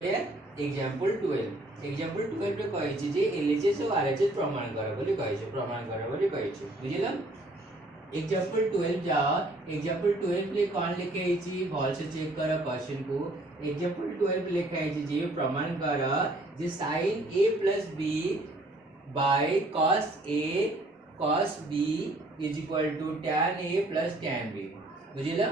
Example 12 example 12 रे कहिछि जे LHS और RHS प्रमाण कर बोली कहिछि प्रमाण कर बोली कहिछि बुझिला एग्जांपल 12 जाओ एग्जांपल 12 ले कोन लिखे हिछि भल से चेक कर क्वेश्चन को एग्जांपल 12 लिखा हिछि जे प्रमाण कर जे sin a + b by cos a cos b = tan a + tan b बुझिला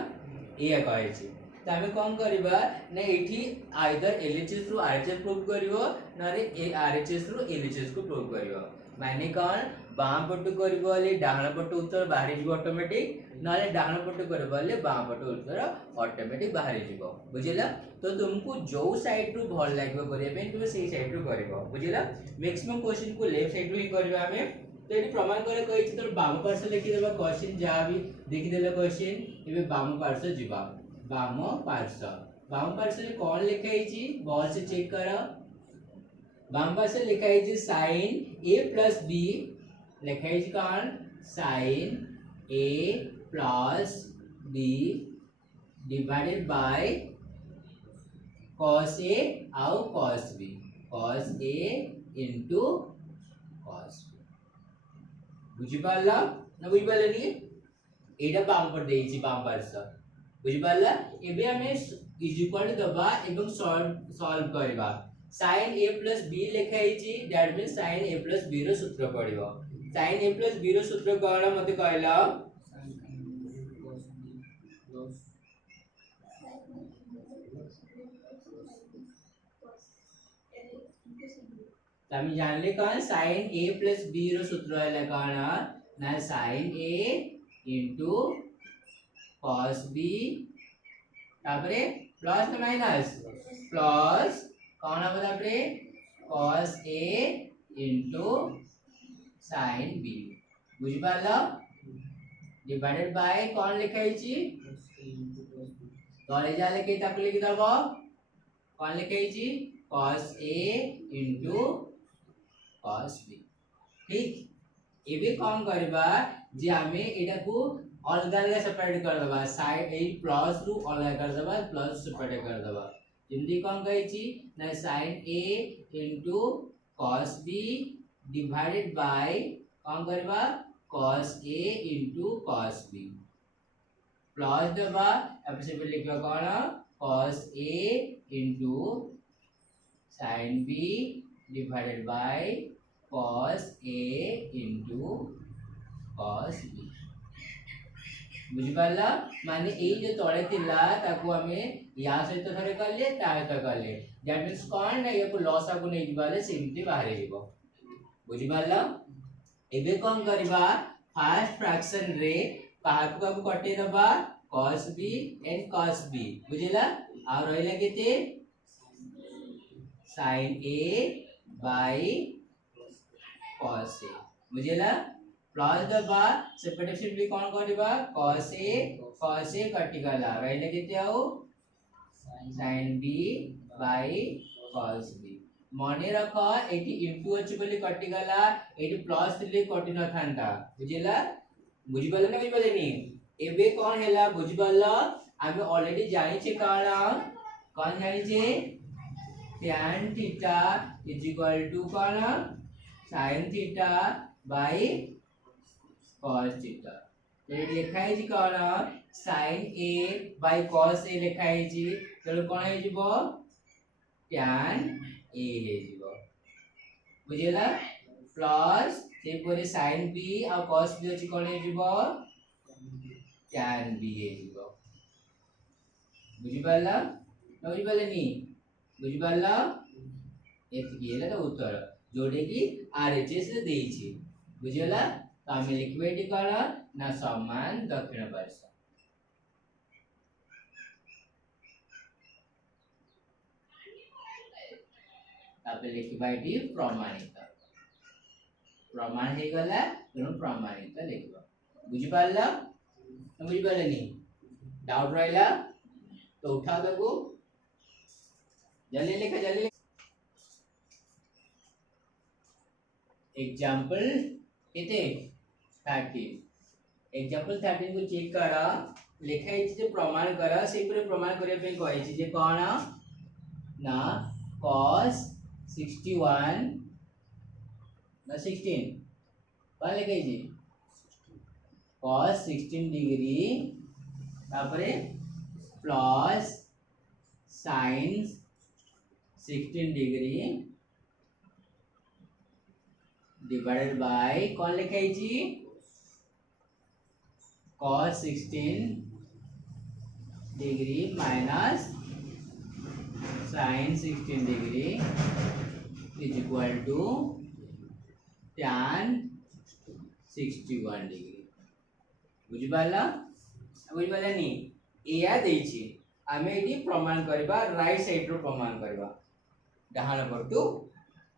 ए कहिछि तो आम कौन करवा ना एठी आइदर एलएचएस रु आरएचएस प्रूव करिवो नरे ए आरएचएस रु एलएचएस को प्रूव करिवो माने कौन बाम पटु करबो ले डाहण पटु उत्तर बाहरी जीवो ऑटोमेटिक नले डाहण पटु करबो ले बाम पटु उत्तर ऑटोमेटिक बाहरी जीवो बुझिला तो तुमको जो साइड रु भल लागबो करिया पे तुम सेही साइड रु करबो बुझिला मैक्सिमम क्वेश्चन को लेफ्ट साइड रु ही करबा हमें तो ये प्रमाण करे कहि छी तो बाम पार्श्व लिखि देबा क्वेश्चन जा भी देखि देले क्वेश्चन एबे बाम पार्श्व जीवा बाम पार्श्व कौन लिखा है बॉल से चेक कर बाम पार्श्व लिखा है sin a + b लिखा है कौन sin a + b divided by cos a और cos b cos a into cos b बुझी पाला ना बुझी पाले नहीं एटा बाम पर देइछि बाम पार्श्व बुझी पाला एबे हमें इज इक्वल टू दबा एवं सॉल्व करबा sin a + b लिखा हिची that means sin a + b रो सूत्र पड़िबो sin a + b रो सूत्र कोन मते कहला तमी जानले कोन sin a + b रो सूत्र हैला कोन ना sin a cos b तापरे प्लस ना माइनस प्लस कौन हम तापरे cos a sin b बुझी पाला डिवाइडेड बाय कौन लिखा हिची तले जाले के ताप लिखि दबो कौन लिखा हिची cos a cos b ठीक एबे कौन करबा जे हमें एटा को अलग अलग सेपरेट कर दबा साइड ए प्लस रु अलग कर दबा प्लस सेपरेट कर दबा जल्दी कौन कहै छी ना sin a cos b divided by कौन करबा cos a cos b plus दबा अब से लिखबा कौन cos a sin b divided by cos a cos b बुझी पाला माने ए जो तळे थिला ताको हमें या सहित थरे करले ता सहित करले दैट मींस कोन ना ये को लॉसा को नै दिबाले सिम्पली बाहर जीवो बुझी पाला एबे कोन करबा फर्स्ट फ्रैक्शन रे काकू काकू कटे दबा cos b and cos b बुझिला आ रहइला केते sin a by cos a बुझिला प्लस दबा सेपरेशन भी कौन करबा cos a कटि गला रहले केते आउ sin b by cos b मने रख एटी इनटू अछि बोली कटि गला एटी प्लस ले कटि न थांता बुझिला बुझि पाले ना बुझि पाले नी एबे कौन हैला बुझि पाला आमे ऑलरेडी जानि छे कौन जानि छे tan थीटा = कौन sin theta by cos theta तो ये लिखा है जी कौन sin a by cos a लिखा है जी तो कौन है जीवो tan a है जीवो बुझिला प्लस से पूरे sin b और cos b अछि कौन है जीवो tan b है जीवो बुझि पाला बुझि पाले नी बुझि पाला एत गेला तो उत्तर जोडे की आरएचएस देई छी बुझिला तो हमें लिखबे टी कौन ना समान दक्षिण पार्श्व तापे लिखबा टी प्रमाणित प्रमाण हे गला तेनु प्रमाणित लिखबा बुझि पाला बुझि पाले नी डाउट रहला तो उठा दबो जल्दी लिखा जल्दी एग्जांपल केते 13 एग्जांपल 13 को चेक करा लिखा है जे प्रमाण करा से पूरे प्रमाण करे पे कहै छी जे कोन ना cos 61 ना 16 कौन लिखे जी cos 16 डिग्री तापरे plus sin 16 degree divided by कौन लिखे जी cos 16 degree minus sin 16 degree is equal to tan 61 degree बुझिपाला नी एया देछि आमे एटी प्रमाण करबा राइट साइड रो प्रमाण करबा डाहाण पटु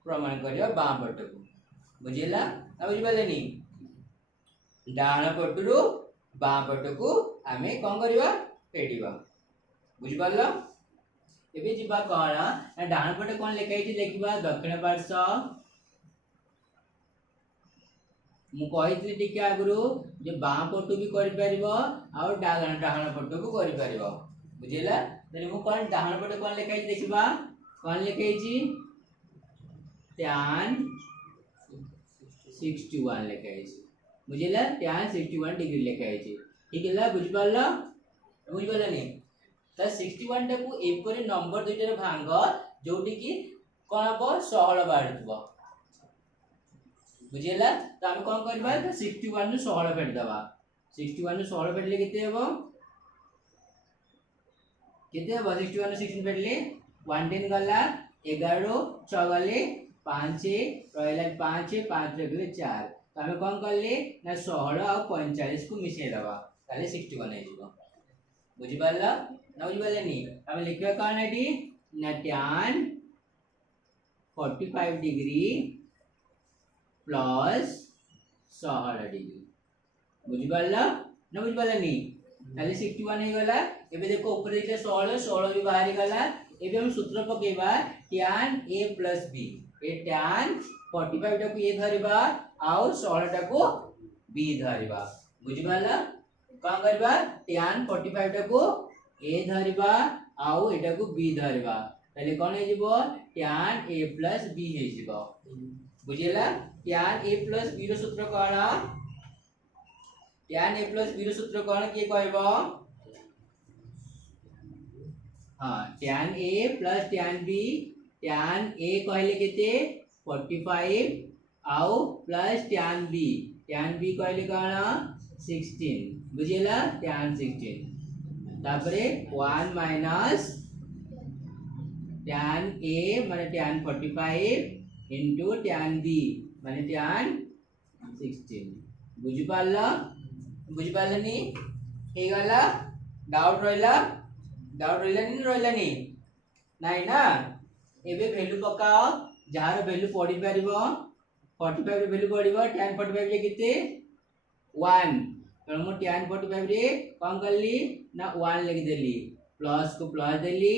प्रमाण करबा बाम पटु बुझिला आ बुझिपाला नी डाहाण पटु रो बाम पटु आमे कोन करबा पेटिबा बुझिपाला एबे जिबा कोन ना डाहाण पटे कोन लेखाइ छि देखिबा दक्षिण पार्श्व मु कहितली टिके आगुरु जे बाम पटु भी करि परिबो आ डाहाण पटु भी करि परिबो बुझिला तने मु कोन डाहाण पटे कोन लेखाइ छि देखिबा कोन लेखाइ छि tan 61 लेखाइ छि बुझिला tan 61 डिग्री लेखाइ छि ठीक है बुझि पाला नी त 61 टा को एपरि नंबर दुइटा रे भांग जोटी की कोन हबो 16 बाडथबो बुझिला त हम कोन करबा त 61 नु 16 फेट दबा 61 नु 16 फेटले केते हबो 61 नु 16 फेटले 1 10 गला 11 6 गले 5 रहला 5 5 रे 4 त हम कोन करले ना 16 और 45 को मिसे दबा ताले 61 हे जिवो बुझि पाला ना बुझि पाले नी हम लिखबा कोन एटी ना tan 45 डिग्री प्लस 16 डिग्री बुझिपाला ना बुझिपाला नी ताले 61 हे गला एबे देखो ऊपर देखले 16 16 भी बाहर गला एबे हम सूत्र पकेबा tan a plus b A tan 45 टा को a धरिबा आउ 16 टा को b धरिबा बुझिपाला कोन करबा tan 45 टा को a धरिबा आउ एटा को b धरिबा ताले कोन हे जिवो tan a plus b हे जिवो बुझिला tan a plus b रो सूत्र कोन tan a plus b रो सूत्र कोन के कहबो हां tan a plus tan b tan a कहले केते 45 आउ प्लस tan b कहले कोन 16 बुझिला tan 16 तापरे 1 माइनस tan a माने tan 45 into tan b माने tan 16 बुझिपाला नी हे गला डाउट रहिला नी नाही ना एबे वैल्यू पकाओ जहार वैल्यू पड़ी परिबो 45 रे वैल्यू पड़िबो tan 45 ले केते 1 तो मु tan 45 रे कोन करली ना 1 लिख देली प्लस को प्लस देली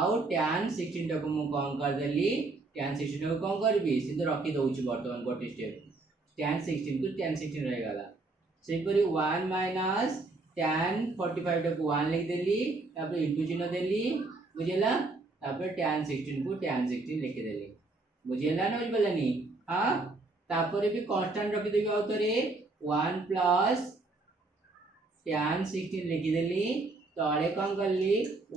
आउ tan 16 टा को मु कोन कर देली tan 16 टा को कोन करबी सिधे रखी दउची वर्तमान गोटे स्टेप tan 16 को tan 16 रह गला सेपरी 1 माइनस tan 45 टा को 1 लिख देली तापर इनटू चिन्ह देली बुझिला तापर tan 16 को tan 16 लिख देली बुझिला ना बुझिपाला नी हां तापर भी कांस्टेंट रखी देबी आउतरे 1 प्लस tan 16 लिख देली तळे कोन करली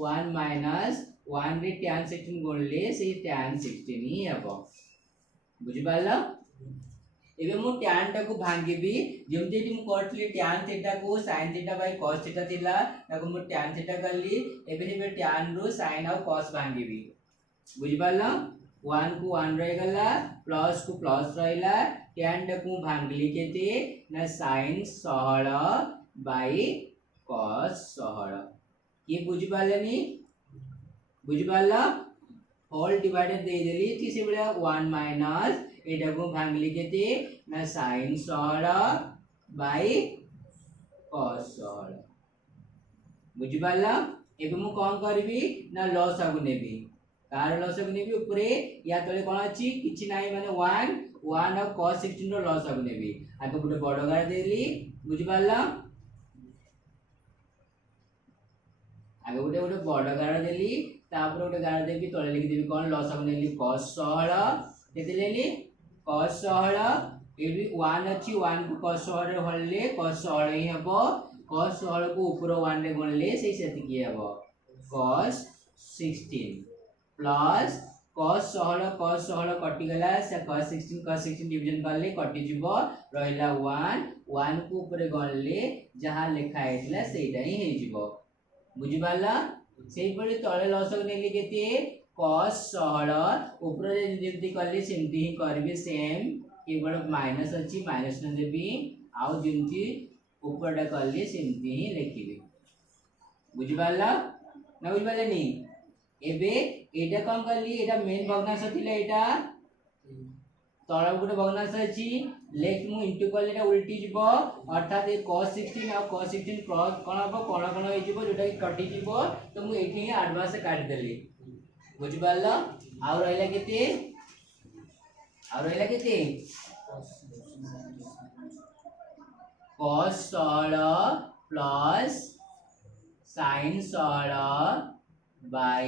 1 माइनस 1 रे tan 16 गुणले से tan 16 ही हबो बुझिपाला एबे मु tan टा को भांगीबी जेमते मु करथली tan थीटा को sin theta by cos theta थिला ताको मु tan थीटा करली एबे tan रो sin और cos भांगीबी बुझिपाला 1 को 1 रह गला प्लस को प्लस रहिला tan टा को भांगली केते ना sin 16 बाय cos 16 ये बुझिपालानी बुझिपाला होल डिवाइडेड दे देली तीसरे बेला 1 माइनस एटा को भांगली केते ना sin 16 बाय cos 16 बुझिपाला एबे मु कोन करबी ना लसागु नेबी कार लसागु नेबी ऊपरे या तळे कोन अछि किछि नाही माने 1 और cos 16 रो लसागु नेबी आको गुटे बडो गार देली बुझिपाला आगे गोटे गोटे बड़ गार देली तापर गोटे गार देबी तले लिखि देबी कोन लसक नेली cos 16 केते लेली cos 16 एबी 1 अछि 1 को cos 16 रे हलले cos 16 ही हबो cos 16 को ऊपर 1 रे गणले सेही सेति की हबो cos 16 प्लस cos 16 कटि गला से cos 16 डिवीजन करले कटि जिवो रहिला 1 को ऊपर गणले जहा लिखा हेतला सेटा ही हे जिवो बुझि पाला सेही परि तळे लसक नेली केते cos 16 ऊपर जेमति करले सेमति ही करबी सेम केवल माइनस अछि माइनस न देबी आउ जेमति ऊपरटा करले सेमति ही लिखिबी बुझि पाला ना बुझि पाले नी एबे एटा कोन करली एटा मेन भग्नांश थिला एटा तळ गुटे भग्नांश अछि लेफ्ट मु इनटू करले एटा उल्टी जिवो अर्थात ए cos 16 और cos 16 क्रॉस कोन हबो कोन होई जिवो जोटा कि कटि जिवो तो मु एठी एडवांस काट देली बुझि पाला आ रहिला केते cos 16 plus sin 16 by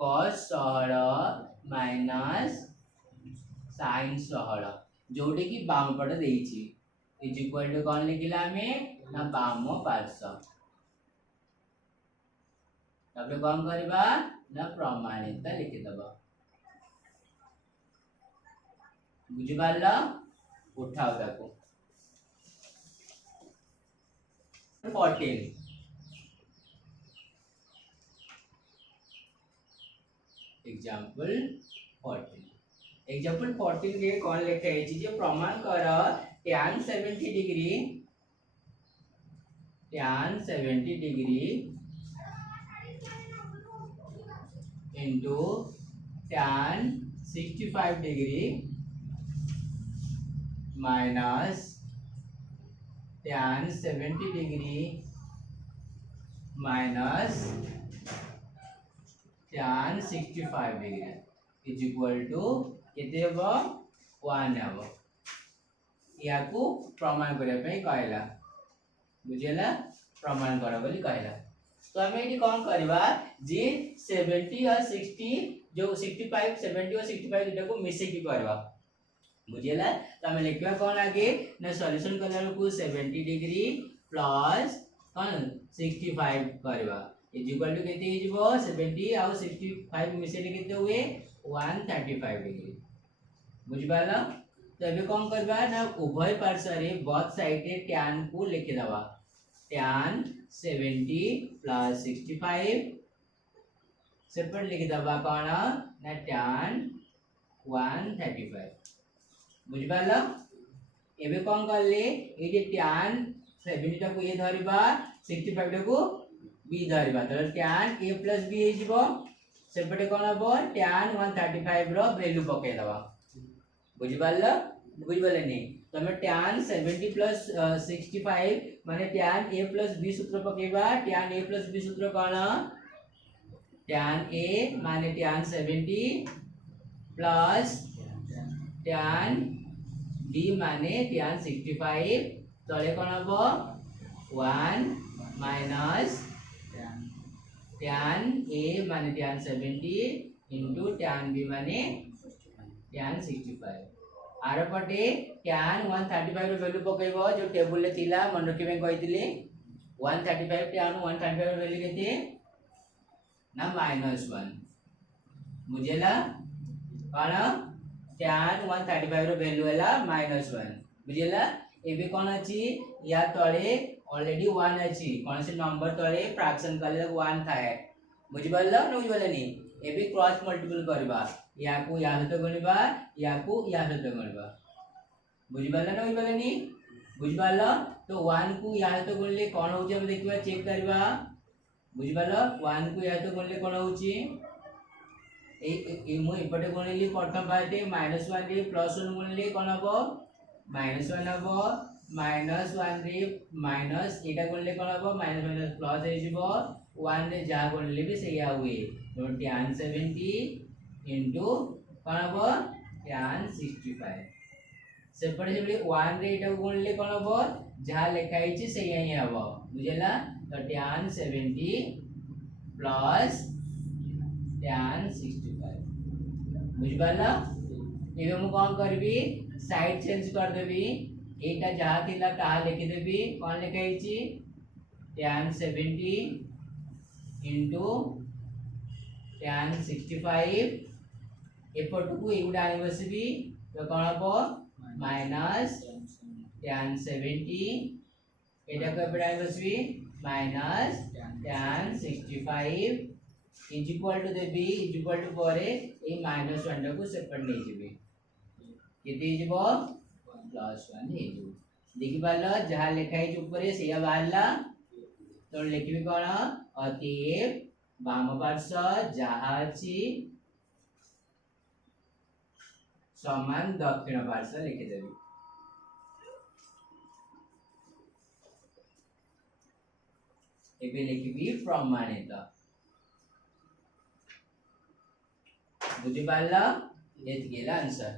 cos 16 minus sin 16 Jote कि बाम पट देइछि इज इक्वल टू कोन लिखिला हमें ना बाम पार्श्व तबे कोन करबा ना प्रमाणित लिखि दबा बुझि पाला उठाओ ताको 14 एग्जांपल 14 रे कोन लिखा है जे प्रमाण कर tan 70 degree into tan 65 degree minus tan 70 degree minus tan 65 degree is equal to केते हबो 1 हबो याकू प्रमाण करे पई कहला बुझेला प्रमाण करा बोली कहला तो हमें एटी कोन करबा जे 70 और 60 जो 65 70 और 65 दुटा को मिसे की करबा बुझेला तो हमें लिखबा कोन आगे ना सॉल्यूशन करला को 70 डिग्री प्लस कोन 65 करबा इज इक्वल टू केते हिजबो 70 और 65 मिसेले केते हुए 135 डिग्री बुझ पाला तो अबे कोन करबा ना उभय पार्श्व रे बोथ साइड रे tan को लिखि दबा tan 70 plus 65 सेपरेट लिखि दबा कोन ना tan 135 बुझ पाला एबे कोन करले ए जे tan 70 टा को ए धरिबा 65 टा को b धरिबा तो tan a plus b हे जिवो सेपटे कोन हबो tan 135 रो वैल्यू पके दबा बुझ पाले नहीं तो हमें tan 70 plus 65 माने tan a plus b सूत्र पकेबा tan a plus b सूत्र कोन tan a माने tan 70 plus tan b माने tan 65 तळे कोन हबो 1 minus tan a माने tan 70 into tan b माने tan 65 आर पटे tan 135 रो वैल्यू पकेबो जो टेबल ले थिला मन रखिबे कहितली 135 tan 135 रो वैल्यू केते ना -1 बुझेला कोन tan 135 रो वैल्यू हला -1 बुझेला एबे कोन अछि या तळे ऑलरेडी 1 अछि कोन से नंबर तळे फ्रैक्शन करले 1 थाए बुझिबल्ला न बुझिबल्ला नी एबे क्रॉस मल्टीपल करबा याकू या सहित गणिबा याकू या सहित गणिबा बुझिबल्ला न बुझिबल्ला नी बुझिबल्ला तो 1 को या सहित गणले कोन होची हम देखिबा चेक करबा बुझिबल्ला 1 को या सहित गणले कोन होची ए मु एपटे गणिली प्रथम पार्टी -1 रे +1 गणले कोन हबो -1 हबो -1 रे माइनस एटा गणले कोन हबो -1 प्लस हे जिवो 1 रे जा गणले भी सेया हुए तो tan 70 into कोन हबो tan 65 सेपटे सेपटे 1 रे एटा गुणले कोन हबो जहा लिखा हिची सेया ही हबो बुझेला तो tan 70 प्लस tan 65 बुझ पाला एबे मु कोन करबी साइड चेंज कर देबी एटा जहा थिला ता लिखि देबी कोन लिखा हिची tan 70 into tan 65 एपटकू एगुडा आनी बसबी तो कोन हबो माइनस tan 70 एटा को एपडा आनी बसबी minus tan 65 is equal to देबी इज इक्वल टू परे ए माइनस 1 टा को सेपरेट नै जेबी केते जेबो प्लस 1 हे जो देखि पालो जहा लिखा है ऊपर सेया बाहरला तो लिखबी कोन अतएव बाम पार्श्व जहा अछि समान दक्षिण पार्श्व लिखि देबी एबे लिखबी प्रमाणित बुझि पारला एत गेला आंसर।